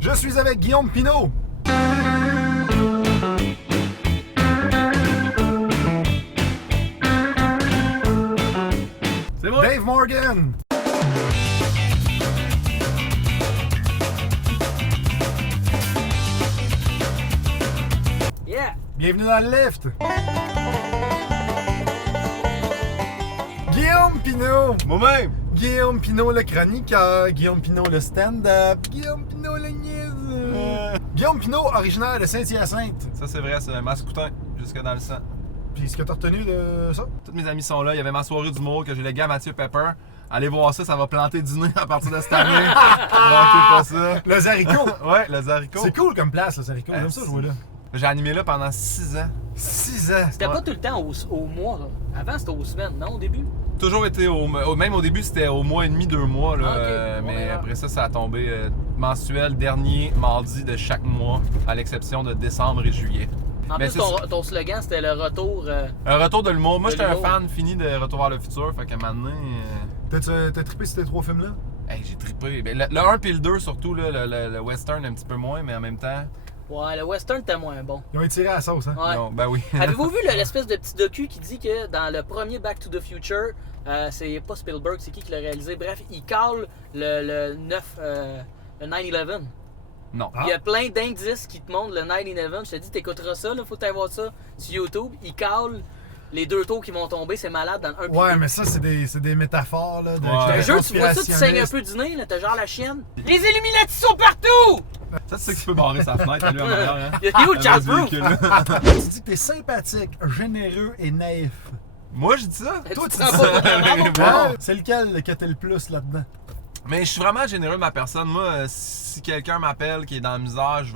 Je suis avec Guillaume Pinault. C'est bon. Dave Morgan. Yeah! Bienvenue dans le lift. Guillaume Pinault. Moi-même. Guillaume Pinault le chroniqueur. Guillaume Pinault le stand-up. Guillaume Pinault le niaiseux. Guillaume Pinault, originaire de Saint-Hyacinthe. Ça, c'est vrai, c'est un mascoutin jusque dans le sang. Puis ce que t'as retenu de ça? Tous mes amis sont là. Il y avait ma soirée d'humour que j'ai légué à Mathieu Pepper. Allez voir ça, ça va planter du nez à partir de cette année. Manquez pas ça. Le Zarico. Ouais, le Zarico. C'est cool comme place, le Zarico. J'aime ça jouer là. J'ai animé là pendant 6 ans. 6 ans. C'était pas tout le temps au mois, là. Avant, c'était aux semaines, non, au début? Toujours été même au début, c'était au mois et demi, 2 mois. Là, Ah, ok. mais Ouais. après ça, ça a tombé mensuel, dernier mardi de chaque mois, à l'exception de décembre et juillet. En Mais plus, ton slogan, c'était le retour... Un retour de l'humour. Moi, De j'étais un l'humour. fan fini de Retour vers le futur. Fait qu'à un moment donné, T'as trippé sur tes 3 films-là? hey, j'ai trippé. Ben, le 1 puis le 2 surtout, là, le western un petit peu moins, mais en même temps. Ouais, le western était moins bon. Ils ont étiré à la sauce, hein? Ouais. Non, ben oui. Avez-vous vu l'espèce de petit docu qui dit que dans le premier Back to the Future, c'est pas Spielberg, c'est qui l'a réalisé? Bref, il cale le 9-11. Non. Ah. Il y a plein d'indices qui te montrent le 9-11. Je te dis, t'écouteras ça, là, faut aller voir ça sur YouTube. Il cale les 2 tours qui vont tomber, c'est malade dans le 1 Ouais, mais ça, c'est des métaphores, là. De, Ouais. Le jeu, tu vois ça, tu saignes un peu du nez, là, t'as genre la chienne. Les Illuminati sont partout! Ça, tu sais que tu peux barrer sa fenêtre, lui, en arrière. Hein? Il y a où le Avec Charles véhicule, Proof? là. Tu dis que t'es sympathique, généreux et naïf. Moi, je dis ça. Toi, tu tu te rends pas vraiment Bon. Ouais, c'est lequel que t'es le plus là-dedans? Mais je suis vraiment généreux de ma personne. Moi, si quelqu'un m'appelle qui est dans la misère, je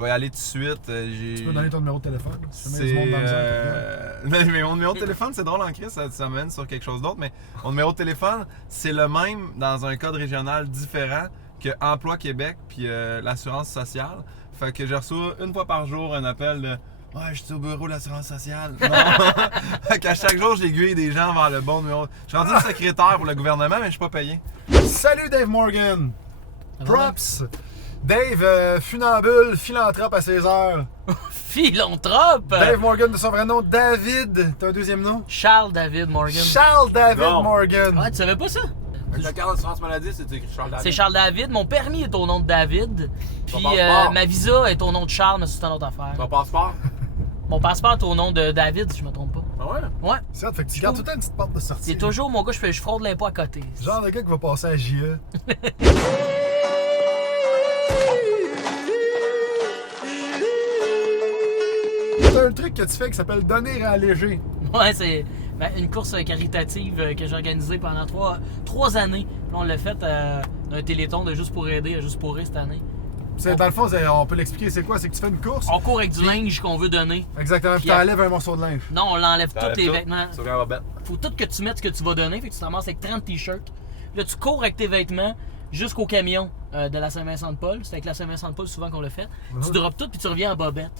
vais y aller tout de suite. Tu peux donner ton numéro de téléphone. Si jamais C'est. du monde dans la misère, Mais mon numéro de téléphone, c'est drôle en crise, ça mène sur quelque chose d'autre. Mais mon numéro de téléphone, c'est le même dans un code régional différent que Emploi Québec puis l'assurance sociale. Fait que je reçois une fois par jour un appel de ouais, je suis au bureau de l'assurance sociale. Non. Fait qu'à chaque jour, j'aiguille des gens vers le bon numéro. Je suis rendu une secrétaire pour le gouvernement, mais je suis pas payé. Salut Dave Morgan! Props! Dave, funambule, philanthrope à 16 heures. Philanthrope! Dave Morgan de son vrai nom, David. T'as un deuxième nom? Charles David Morgan. Charles David Non. Morgan. Ouais, tu savais pas ça? La carte d'assurance maladie, c'est écrit Charles C'est Charles David. Mon permis est au nom de David. Puis Ton passeport? ma visa est au nom de Charles, mais c'est une autre affaire. Ton passeport? Mon passeport est au nom de David, si je me trompe pas. Ah ouais? Ouais. C'est ça, fait que tu gardes tout le temps une petite porte de sortie. C'est toujours, mon gars, je fraude l'impôt à côté. Genre le gars qui va passer à JE. T'as un truc que tu fais qui s'appelle donner à alléger. Ouais, c'est une course caritative que j'ai organisée pendant trois années. Là, on l'a fait d'un téléthon de Juste pour aider à Juste pour rire cette année. Dans le fond, on peut l'expliquer, c'est quoi? C'est que tu fais une course. On court avec du linge qu'on veut donner. Exactement, puis Puis t'enlèves un morceau de linge. Non, on l'enlève tous tes vêtements. Ça va bien. Faut tout que tu mettes ce que tu vas donner. Fait que tu te ramasses avec 30 t-shirts. Là, tu cours avec tes vêtements jusqu'au camion de la Saint-Vincent-de-Paul. C'est avec la Saint-Vincent-de-Paul souvent qu'on le fait. Tu drops tout puis tu reviens en bobette.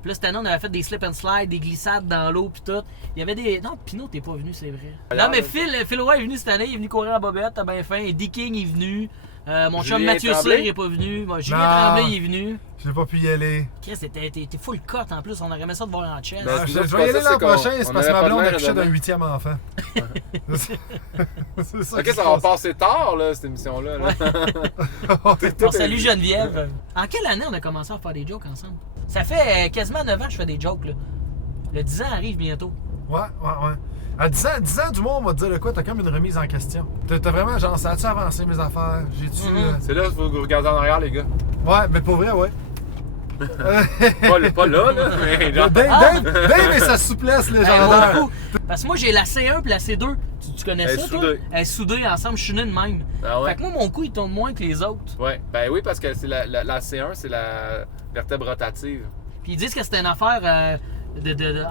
Puis là, cette année, on avait fait des slip and slide, des glissades dans l'eau puis tout. Il y avait des... Non, Pinot, t'es pas venu, c'est vrai. Non, mais Phil Roy est venu cette année. Il est venu courir en bobette, t'as bien faim. Et Dick King est venu. Mon chum Julien Mathieu Tremblay? Cyr est pas venu. Moi, Julien Non. Tremblay il est venu. J'ai pas pu y aller. Chris, t'es full cut en plus. On aurait aimé ça de voir en chest. Ben, Je c'est vais ça, y aller c'est l'an qu'on- prochain, c'est on parce que avait ma pas blonde de a l'air couché d'un dedans. 8e enfant. C'est ça. Ok, qui se ça va passe. passer tard, là, cette émission-là. Là. On salue Geneviève. En quelle année on a commencé à faire des jokes ensemble? Ça fait quasiment 9 ans que je fais des jokes, là. Le 10 ans arrive bientôt. Ouais. À 10 ans du monde, on va te dire de quoi, t'as comme une remise en question. T'as vraiment genre, ça a-tu avancé mes affaires? J'ai-tu. C'est là, il faut que vous regardez en arrière, les gars. Ouais, mais pour vrai, ouais. Pas là, mais genre. Dave et sa souplesse Hey, légendaire. mon coup. Parce que moi, j'ai la C1 puis la C2. Tu connais Elle est ça, toi? soudée. Elle est soudée ensemble. Je suis né de même. Ah ouais? Fait que moi, mon cou, il tourne moins que les autres. Ouais, ben oui, parce que c'est la C1, c'est la vertèbre rotative. Puis ils disent que c'était une affaire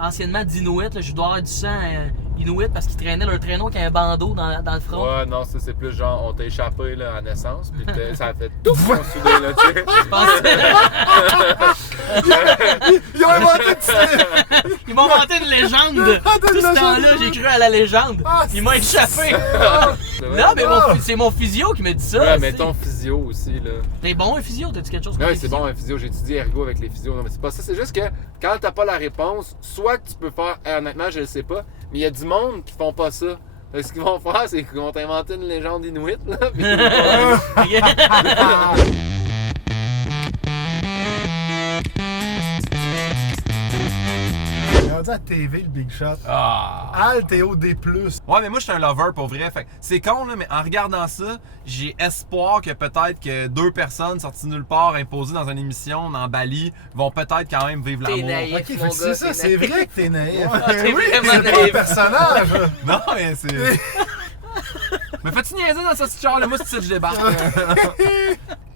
anciennement d'Inuit. Là. Je dois avoir du sang Inuit parce qu'ils traînaient leur traîneau avec un bandeau dans le front. Ouais, non, ça c'est plus genre, on t'a échappé là, à naissance, puis ça a fait tout soudé là, tu sais. Je pensais- Ils ont inventé une petite... Ils m'ont inventé une légende. Tout ce temps-là, j'ai cru à la légende. Ah, Il m'a échappé. C'est vrai? Non, mais Ah. c'est mon physio qui m'a dit ça. Ouais, mais c'est- ton physio aussi, là. T'es bon un physio? T'as-tu quelque chose contre Ouais, les c'est physios? bon un physio, j'ai étudié ergo avec les physios. Non, mais c'est pas ça, c'est juste que quand t'as pas la réponse, soit que tu peux faire, honnêtement, je le sais pas, mais il y a du monde qui font pas ça. Fait que ce qu'ils vont faire, c'est qu'ils vont t'inventer une légende inuite, là. Puis ils vont- Il a rendu à TV, le Big Shot. Ah. Alt et OD+. Ouais, mais moi, je suis un lover pour vrai. Fait que c'est con, là, mais en regardant ça, j'ai espoir que peut-être que 2 personnes sorties de nulle part, imposées dans une émission dans Bali, vont peut-être quand même vivre T'es l'amour. naïf. Ok, Mon fait que c'est gars, ça, t'es c'est naïf. vrai que t'es naïf. T'es Oui, vraiment c'est pas naïf. un personnage. Non, mais c'est. Mais fais-tu niaiser dans ce petit char là? Moi, c'est ça que je débarque.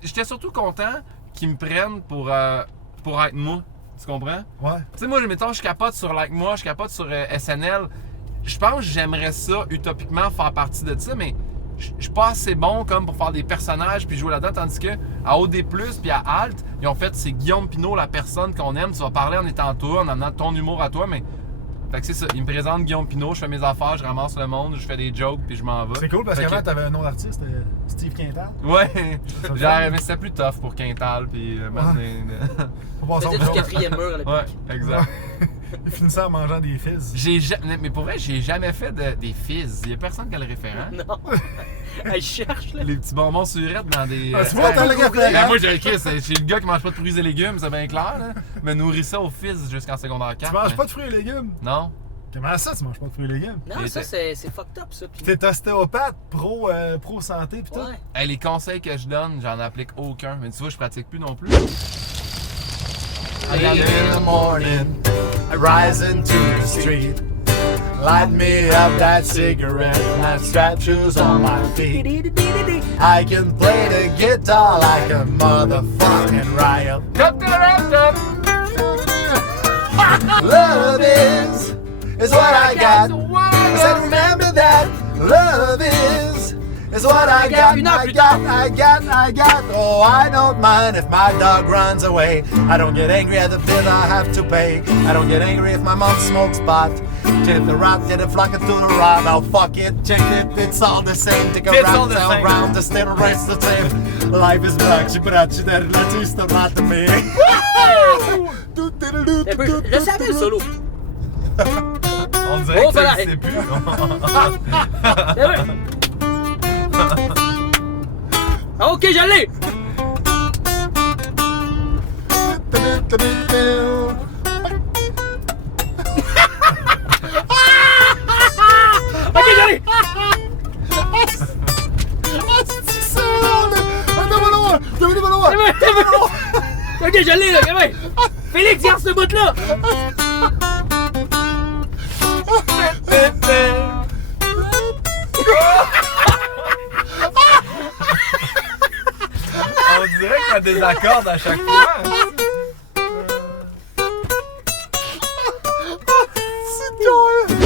J'étais surtout content qu'ils me prennent pour être moi. Tu comprends? Ouais. Tu sais, moi, mettons, je capote sur Like Moi, je capote sur SNL. Je pense que j'aimerais ça, utopiquement, faire partie de ça, mais je suis pas assez bon comme pour faire des personnages puis jouer là-dedans. Tandis que à OD+, puis à Alt, ils ont fait, c'est Guillaume Pinot, la personne qu'on aime. Tu vas parler en étant toi, en amenant ton humour à toi, mais. Fait que c'est ça. Ils me présentent Guillaume Pinot, je fais mes affaires, je ramasse le monde, je fais des jokes, puis je m'en vais. C'est cool parce Fait qu'avant, que- t'avais un nom d'artiste, Steve Quintal. Ouais, Ça me genre, fait- mais c'était plus tough pour Quintal, puis Faut passer C'était au du quatrième mur à l'époque. Ouais, exact. Il finissait en mangeant des fizz. Mais pour vrai, j'ai jamais fait des fizz. Il y a personne qui a le référent. Non. Elle cherche, là. Les petits bonbons surettes dans des. Ah, tu vois, t'as le référent. Ben, moi, j'ai le c'est le gars qui mange pas de fruits et légumes, c'est bien clair, là. Me nourrissait au fizz jusqu'en secondaire 4. Tu manges mais- pas de fruits et légumes. Non. Comment ça, tu manges pas de fruits et légumes? Non, Et ça, t'es- c'est fucked up, ça. Puis... T'es ostéopathe, pro santé pis tout. Ouais. Hey, les conseils que je donne, j'en applique aucun. Mais tu vois, je pratique plus non plus. In the morning, I rise into the street. Light me up that cigarette and I strap shoes on my feet. I can play the guitar like a motherfucking riot. Love is what I got. I said remember that. Love is what I got. I got. Oh, I don't mind if my dog runs away. I don't get angry at the bill I have to pay. I don't get angry if my mom smokes pot. Get the rot, get it flocking to the rod. I'll fuck it, check it, it's all the same. Take a It's all round, the down, same. round, the still rest the same. Life is black, she brought you there, let's use the rot to me. Un peu. Je savais le solo. On dirait Oh, que voilà. tu sais plus. C'est vrai. Ah, ok, j'allais. Ok, j'allais. Ok, j'allais, là, gamin. Félix, garde ce bout-là. On dirait que t'as des accords à chaque fois.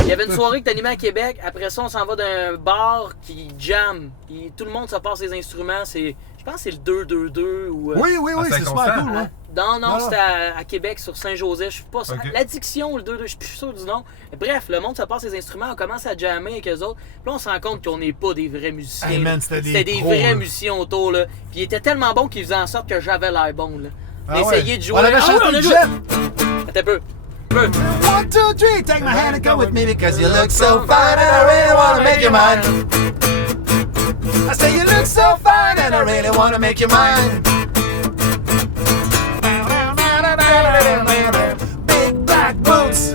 Il y avait une soirée que t'animais à Québec. Après ça, on s'en va d'un bar qui jam. Tout le monde se passe ses instruments. Je pense que c'est le 2-2-2 ou... Oui, oui, Ah, oui, c'est c'est super constant. cool. Ouais. Non, Non. c'était à Québec, sur Saint-Joseph. Je suis pas sûr. Ok. L'addiction ou le 2-2, je suis plus sûr du nom. Mais bref, le monde se passe ses instruments, on commence à jammer avec eux autres. Puis là, on se rend compte qu'on n'est pas des vrais musiciens. Hey, man, là. c'était des pros, vrais là. musiciens autour. Là. Puis ils étaient tellement bons qu'ils faisaient en sorte que j'avais l'air bon. Là. Ah On ouais. essayait de jouer. On avait Ah chanté ouais, on a le joué. jet. Attends un peu. 1, 2, 3, take my hand and come with me because you look so fine and I really wanna make you mine. I say you look so fine and I really wanna make you mine. Big black boots,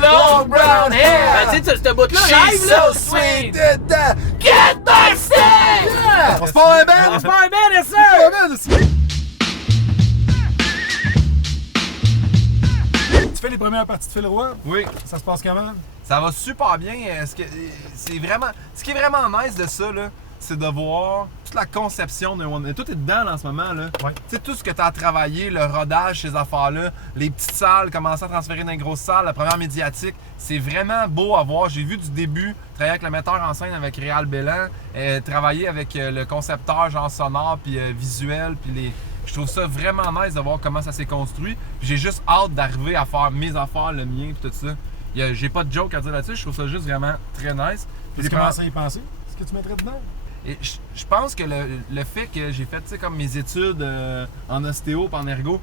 long brown hair. Ben, tu sais, ce bout-là, She's live, là. so sweet. Get thirsty. Yeah. On se part un band. On se fait un band, yes, On se part sir! un band aussi. Tu fais les premières parties de Phil Roy? Oui. Ça se passe comment? Ça va super bien. C'est vraiment. Ce qui est vraiment nice de ça, là, c'est de voir toute la conception de One. Tout est dedans là, en ce moment. Là. Ouais. Tu sais, tout ce que tu as travaillé, le rodage, ces affaires-là, les petites salles, commencer à transférer dans les grosses salles, la première médiatique, c'est vraiment beau à voir. J'ai vu du début travailler avec le metteur en scène, avec Réal Bellan, travailler avec le concepteur genre sonore, puis visuel, puis je trouve ça vraiment nice de voir comment ça s'est construit. Puis j'ai juste hâte d'arriver à faire mes affaires, le mien, puis tout ça. J'ai pas de joke à dire là-dessus, je trouve ça juste vraiment très nice. Tu commences à y penser? Ce que tu mettrais dedans? Et je pense que le fait que j'ai fait, tu sais, comme mes études en ostéo et en ergo,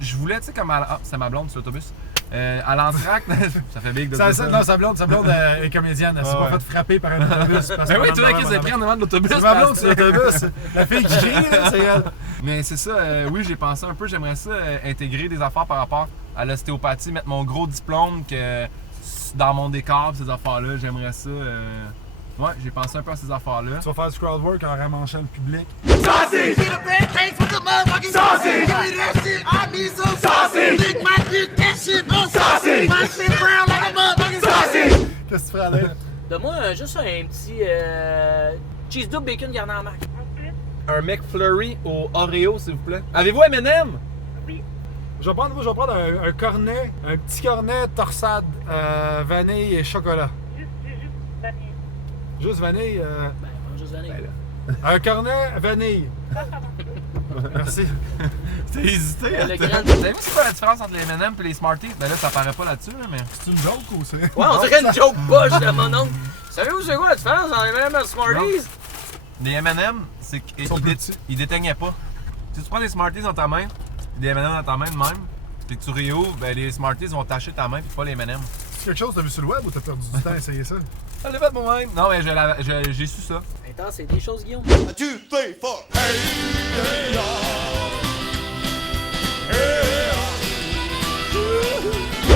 je voulais, tu sais, comme à... Ah, c'est ma blonde sur l'autobus. À l'entracte, ça fait big de dire ça. Non, sa blonde est comédienne. Elle s'est pas fait frapper par un autobus. Ben oui, toi, qui s'est pris en avant de l'autobus. C'est ma blonde sur l'autobus. La fille qui crie, là, c'est elle. Mais c'est ça, oui, j'ai pensé un peu, j'aimerais ça intégrer des affaires par rapport à l'ostéopathie, mettre mon gros diplôme que dans mon décor, ces affaires-là, j'aimerais ça. Ouais, j'ai pensé un peu à ces affaires-là. Tu vas faire du crowdwork en ramanchant le public. Sausage! Get a pancakes with the motherfucking sausage! Give me that shit, I need some sausage! Lick my dick, that shit, no sausage! My shit brown like a motherfucking sausage! Qu'est-ce que tu ferais aller? Donne-moi juste un petit cheese double bacon garni en mac. Un McFlurry au Oreo, s'il vous plaît. Avez-vous M&M? Je vais prendre un cornet, un petit cornet torsade vanille et chocolat. Juste vanille. Ben, juste vanille. Un cornet vanille. Merci. T'as hésité. Le grand... Vous savez c'est quoi la différence entre les M&M et les Smarties? Ben là, ça paraît pas là-dessus, là, mais... C'est une joke ou c'est? Ouais, on dirait une joke poche de mon oncle. Savez-vous c'est quoi la différence entre les M&M et Smarties? Les M&M, c'est qu'ils déteignaient pas. Si tu prends des Smarties dans ta main, puis des M&M dans ta main de même, puis que tu réouvres, ben les Smarties vont tacher ta main, puis pas les M&M. C'est quelque chose que t'as vu sur le web ou t'as perdu du temps à essayer ça? Je l'ai fait moi-même. Non, mais j'ai su ça. Attends, c'est des choses, Guillaume. 2, 3, 4.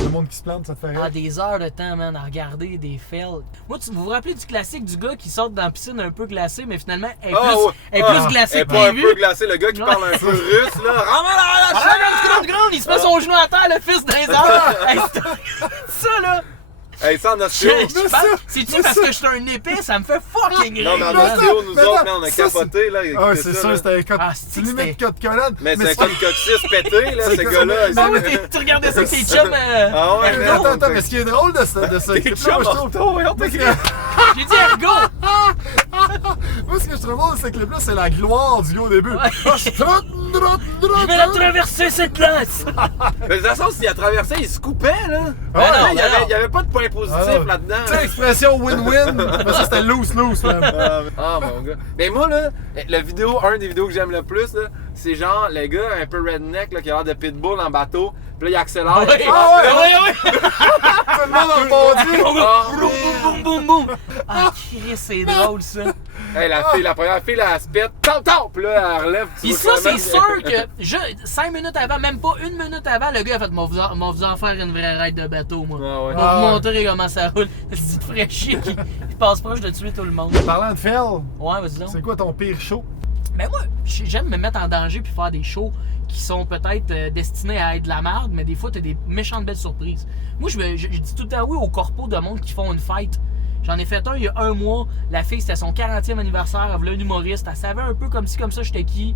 Le monde qui se plante, ça te fait rire? Ah, des heures de temps, man, à regarder des fails. Moi, vous vous rappelez du classique du gars qui sort dans la piscine un peu glacée, mais finalement, elle est plus glacée que pas un prévu. peu glacé, le gars qui parle un peu russe, là. Grande, il se met son genou à terre, le fils d'un heures. Hey, ça, là. Hey, ça en ostéo. C'est-tu parce que je suis un épais, ça me fait fucking rire. Non, mais en man. ostéo, nous Mais autres, non, on a ça, capoté, là. Ah, c'est sûr, c'était un code. Ah, C'est limite code colonne. Mais c'est un coccyx pété, là, ce gars-là. Ah oui, tu regardais ça avec tes chums. Ah ouais, Ergo. Attends, mais ce qui est drôle de ce clip-là, moi, je trouve. J'ai dit Ergo. Moi, ce que je trouve drôle, c'est que clip-là, c'est la gloire du gars au début. Ouais. Ah, je trotte, Je vais la traverser cette place. Mais de toute façon, s'il a traversé, il se coupait, là. Ah ouais, non, Il y avait pas de point positif Ah, là-dedans. Tu sais, l'expression win-win, mais ça, c'était loose, man. Ah, mon gars. Mais moi, là, un des vidéos que j'aime le plus, là, c'est genre le gars un peu redneck, là, qui a l'air de pitbull en bateau. Puis là, il accélère. Ouais. Ah ouais, ouais. Tout le monde a répondu. Boum, boum, boum, boum. Ah, Chris, c'est drôle, ça. Hey, la première fille, là, elle se pète. Tant, puis là, elle relève. Pis ça, c'est sûr que 5 minutes avant, même pas 1 minute avant, le gars a fait m'a vous en faire une vraie ride de bateau, moi. Ah ouais. M'a vous montrer comment ça roule. C'est ferait chier qui passe proche de tuer tout le monde. Parlant de fail, Ouais, vas-y donc. c'est quoi ton pire show? Mais moi, j'aime me mettre en danger puis faire des shows qui sont peut-être destinés à être de la merde, mais des fois, t'as des méchantes belles surprises. Moi, je dis tout le temps oui aux corpos de monde qui font une fête. J'en ai fait un il y a 1 mois. La fille, c'était son 40e anniversaire. Elle voulait un humoriste. Elle savait un peu comme ci, comme ça, j'étais qui.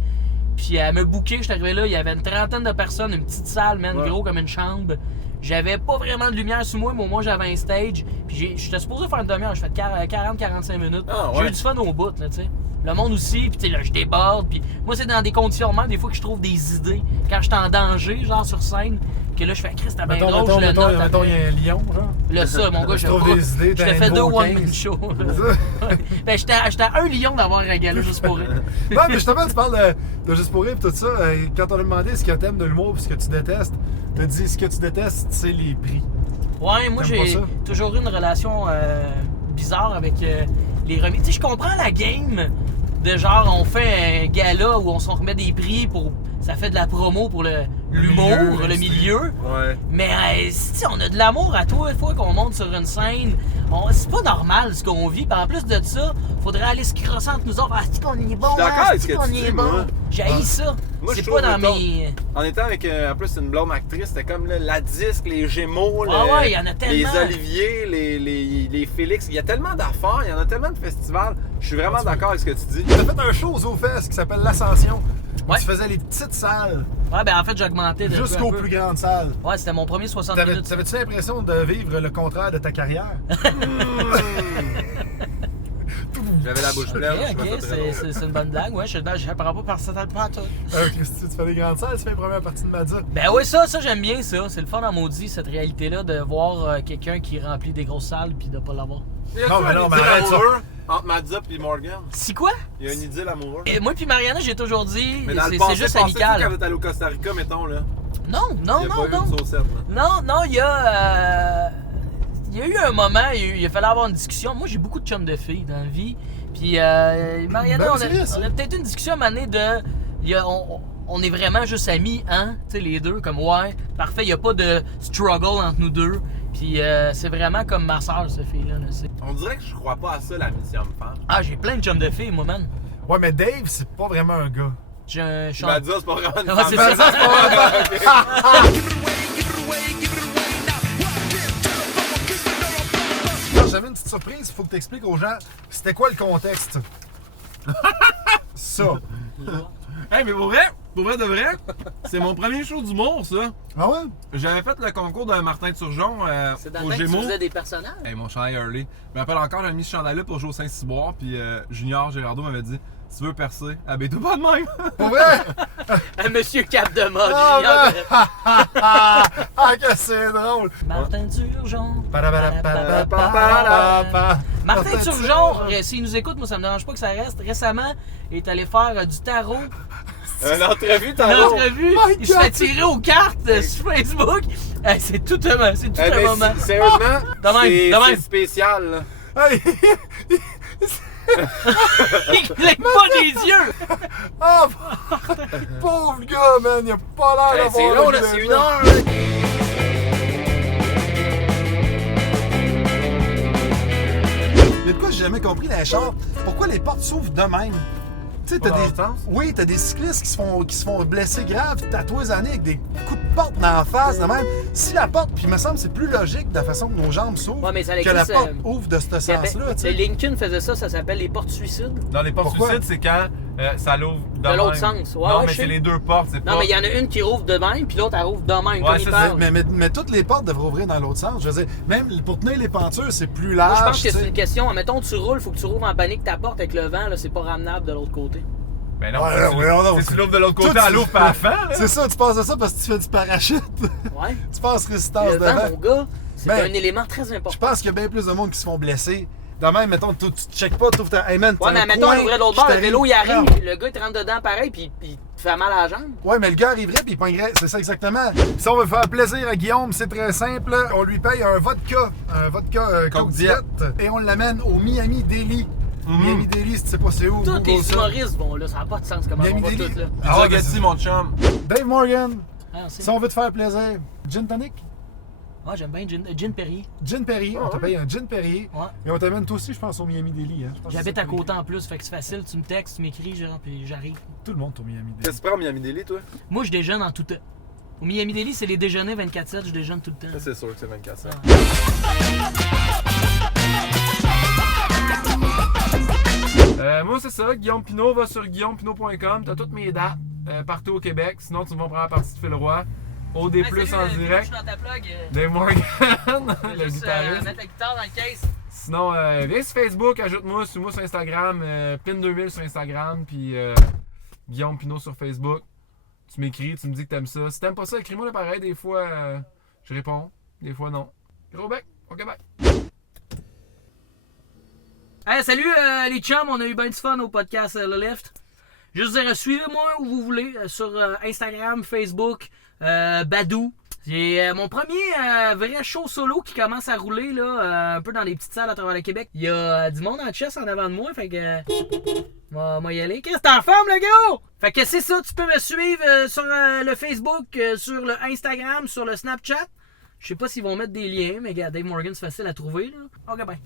Puis elle me bookait. J'étais arrivé là. Il y avait une 30aine de personnes. Une petite salle, man, gros comme une chambre. J'avais pas vraiment de lumière sur moi, mais au moins j'avais un stage. Puis j'étais supposé faire une demi-heure. J'ai fait 40-45 minutes. Ah, ouais. J'ai eu du fun au bout, là, tu sais. Le monde aussi, puis tu sais, là, je déborde. Puis moi, c'est dans des conditionnements, des fois, que je trouve des idées. Quand je suis en danger, genre sur scène, que là, je fais Christ, t'as bien drôle, je le note. Mettons, il y a un lion, genre. Là, ça, mon gars, je trouve des idées, je t'as te un fais 2 gros one-man 15. show. Ouais. Ben, j'étais à 1 lion d'avoir un gala juste pour rire. Non, mais justement, tu parles de Juste pour rire et tout ça. Quand on a demandé ce que t'aimes de l'humour et ce que tu détestes, t'as dit ce que tu détestes, c'est les prix. Ouais, moi, T'aimes pas j'ai ça? toujours eu une relation bizarre avec les remises. Tu sais, je comprends la game de genre, on fait un gala où on s'en remet des prix pour. Ça fait de la promo pour l'humour, le milieu. Ouais. Mais si on a de l'amour à toi, une fois qu'on monte sur une scène, c'est pas normal ce qu'on vit. Puis en plus de ça, faudrait aller se crosser entre nous autres. Ah, c'est qu'on y est bon, Je suis d'accord ah, avec ce c'est que qu'on tu y dis, est moi. bon. J'haïs ça. Moi, C'est je pas trouve, dans mettons, mes. En étant avec en plus une blonde actrice, c'était comme là, la disque, les Gémeaux, ouais, il y en a les tellement. Olivier, les Félix. Il y a tellement d'affaires, il y en a tellement de festivals. Je suis vraiment d'accord avec ce que tu dis. T'as fait un show aux ZooFest qui s'appelle l'Ascension. Ouais. Tu faisais les petites salles Ouais, ben en fait, j'ai augmenté de jusqu'aux peu à peu. plus grandes salles. Ouais, c'était mon premier 60 minutes. T'avais-tu l'impression de vivre le contraire de ta carrière? J'avais la bouche pleine. je trouvais Ok, ça très drôle. c'est une bonne blague. Ouais, je prends pas par ça pas à tout. Christy, tu fais des grandes salles, tu fais la première partie de Madza. Ben oui, ça j'aime bien ça. C'est le fun en maudit, cette réalité-là, de voir quelqu'un qui remplit des grosses salles puis de pas l'avoir. Y a-tu Non, mais un non, mais idylle arrête ça. amoureux entre Madza et Morgan? Si quoi? Il y a une idylle amoureuse. Et moi puis Mariana, j'ai toujours dit, Mais dans le c'est passé, juste pensez-vous amical. quand vous êtes allé au Costa Rica, mettons, là? Non, Il y a pas eu une saucette, là. Non, il y a eu un moment, il a fallu avoir une discussion. Moi, j'ai beaucoup de chums de filles dans la vie. Puis Mariana, Ben, on c'est vrai, ça. a peut-être eu une discussion à un moment donné de... on est vraiment juste amis, hein? Tu sais, les deux, comme ouais, parfait, il n'y a pas de struggle entre nous deux. Puis c'est vraiment comme ma soeur, cette fille-là. Là, On dirait que je crois pas à ça, l'amitié homme-femme. ah, j'ai plein de chums de filles, moi, man. Ouais, mais Dave, c'est pas vraiment un gars. J'ai un chum. Madza, c'est pas vraiment une Ouais, femme. c'est ça. Ça, c'est pas Non, j'avais une petite surprise, il faut que tu expliques aux gens c'était quoi le contexte. Ça. Hey, mais pour vrai de vrai, c'est mon premier show d'humour, ça. Ah ouais? J'avais fait le concours de Martin Turgeon C'est dans au le temps que tu Gémeaux. faisais des personnages. Hey, mon chandail Hurley. Je me rappelle encore, j'avais mis ce chandail-là pour jouer au Saint-Cyboire, puis Junior Gérardo m'avait dit si tu veux percer, habille-toi pas de même. Pour vrai? Un monsieur cap de mode. Ah, Junior. Ah, que c'est drôle! Martin Turgeon. Parapapapapapapa. Martin Turgeon, s'il nous écoute, moi ça me dérange pas que ça reste. Récemment, il est allé faire du tarot. Une entrevue, Une t'as entrevue, My il se God. fait tirer aux cartes sur Facebook. C'est tout un moment. Sérieusement, De même, de même. c'est spécial, là. Hey. Il cligne pas des yeux. Ah, pauvre gars, man, il a pas l'air Hey, d'avoir c'est le long, là, goût c'est d'être une là. heure, là. Il y a de quoi j'ai jamais compris dans les chars. Pourquoi les portes s'ouvrent de même? Tu sais, Pas t'as dans des... le sens? Oui, t'as des cyclistes qui se font blesser grave, tatoués années avec des coups de porte dans la face de même. Si la porte, puis il me semble que c'est plus logique de la façon que nos jambes s'ouvrent Ouais, mais ça que la existe, porte ouvre de ce sens-là, tu Le sais. Lincoln faisait ça s'appelle les portes suicides. Dans les portes Pourquoi? suicides, c'est quand ça l'ouvre de De l'autre même. sens. Ouais, non, ouais, mais je c'est sais. les deux portes, c'est Non, pas... mais il y en a une qui rouvre de même, puis l'autre elle rouvre de même, Ouais, comme il ça, parle. Mais toutes les portes devraient ouvrir dans l'autre sens. Je veux dire, même pour tenir les pentures, c'est plus Moi, large. je pense que tu c'est sais. une question. Admettons, tu roules, faut que tu rouvres en panique ta porte avec le vent, là, c'est pas ramenable de l'autre côté. Ben non, Ouais, si ouais, non, tu l'ouvres de l'autre Toi, côté à tu- l'eau pas à fin, là. C'est ça, tu penses à ça parce que tu fais du parachute. Ouais. Tu penses résistance Le vent, devant. mon gars, c'est Ben, un élément très Je important. pense qu'il y a bien plus de monde qui se font blesser. De même, mettons, tu checkes pas, tu ouvres ta. Hey man, Ouais, t'as mais un mettons, coin on ouvrait de l'autre qui bord, le t'arrive. vélo il arrive, Non. le gars il te rentre dedans pareil, puis il te fait mal à la jambe. Ouais, mais le gars arriverait puis il pognerait. C'est ça exactement. Si on veut faire plaisir à Guillaume, c'est très simple. On lui paye un vodka Coke Diet. Et on l'amène au Miami Deli. Miami Deli, si tu sais pas c'est où. Tous Google les ça. humoristes vont là, ça n'a pas de sens comment Miami on va Deli. tout là. Ah, Pizza ben, Gatti, mon chum. Dave Morgan, Ah, c'est- si on veut te faire plaisir, gin tonic, Ouais, j'aime bien Gin Perrier. gin Perrier, on te paye un gin Perrier. Ouais. Et on t'amène toi aussi, je pense, au Miami Deli. Hein. Je pense que J'habite c'est à ça. côté en plus, fait que c'est facile, tu me textes, tu m'écris, genre, puis j'arrive. Tout le monde au Miami Deli. Qu'est-ce que tu prends au Miami Deli, toi? Moi, je déjeune en tout temps. Au Miami Deli, c'est les déjeuners 24/7, je déjeune tout le temps. Ça, c'est sûr que c'est 24 cents. Moi, c'est ça. Guillaume Pinot, va sur guillaumepinot.com. T'as toutes mes dates partout au Québec. Sinon, tu vas prendre la partie de Phil Roy. OD+, en direct. dans ta plug. Dave Morgan, le Juste guitariste. mettre la guitare dans le case. Sinon, viens sur Facebook, ajoute-moi, suis-moi sur Instagram, Pin2000 sur Instagram, puis Guillaume Pinot sur Facebook. Tu m'écris, tu me dis que t'aimes ça. Si t'aimes pas ça, écris-moi là pareil. Des fois, je réponds. Des fois, non. Gros bec, ok, bye. Hey, salut les chums, on a eu bien du fun au podcast Le Lift. Juste dire, suivez-moi où vous voulez, sur Instagram, Facebook, Badou. J'ai mon premier vrai show solo qui commence à rouler là, un peu dans les petites salles à travers le Québec. Il y a du monde en chess en avant de moi, fait que moi y aller. Qu'est-ce que t'es en forme le gars? Fait que c'est ça, tu peux me suivre sur le Facebook, sur le Instagram, sur le Snapchat. Je sais pas s'ils vont mettre des liens, mais gars, Dave Morgan c'est facile à trouver là. Ok bye.